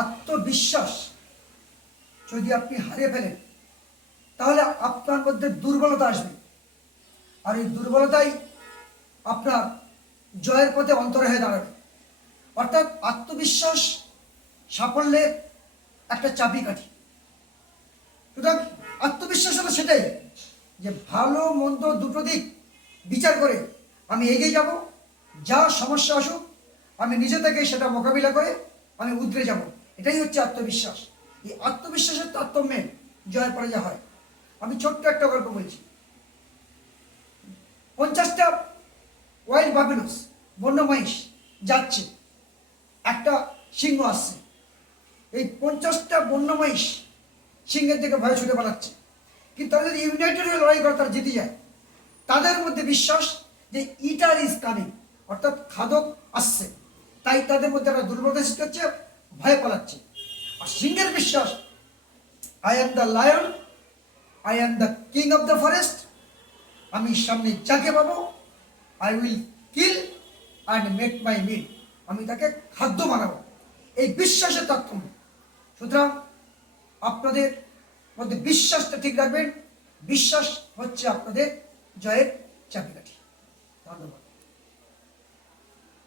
আত্মবিশ্বাস যদি আপনি হারিয়ে ফেলেন তাহলে আপনার মধ্যে দুর্বলতা আসবে, আর এই দুর্বলতাই আপনার জয়ের পথে অন্তর হয়ে দাঁড়াবে। অর্থাৎ আত্মবিশ্বাস সাফল্যের একটা চাবিকাঠি। সুতরাং আত্মবিশ্বাস হলো সেটাই যে ভালো মন্দ দুটো দিক বিচার করে আমি এগিয়ে যাব, যা সমস্যা আসুক আমি নিজে থেকে সেটা মোকাবিলা করে আমি উতরে যাব। এটাই হচ্ছে আত্মবিশ্বাস। এই আত্মবিশ্বাসের তারতম্যে জয়ের পরে যা হয়। আমি ছোট্ট একটা গল্প বলছি। 50টা ওয়াইল্ড বাফেলোস, বন্য মহিষ যাচ্ছে, একটা সিংহ আসছে। এই 50টা বন্য মহিষ সিংহের দিকে ভয় ছুটে পালাচ্ছে, কিন্তু তারা যদি ইউনাইটেড হয়ে লড়াই করে তারা জিতে যায়। তাদের মধ্যে বিশ্বাস যে ইটার ইজ কামিং, অর্থাৎ খাদক আসছে, তাই তাদের মধ্যে একটা দুর্বলতা সৃষ্টি হচ্ছে, ভয়ে পালাচ্ছে। আর সিংহের বিশ্বাস I am the lion, I am the king of the forest, আমি সামনে যাকে পাবো I will kill and make my meat, আমি তাকে খাদ্য বানাবো। এই বিশ্বাসের তারতম্য। সুতরাং আপনাদের মধ্যে বিশ্বাসটা ঠিক রাখবেন। বিশ্বাস হচ্ছে আপনাদের জয়ের চাবিকাঠি। ধন্যবাদ।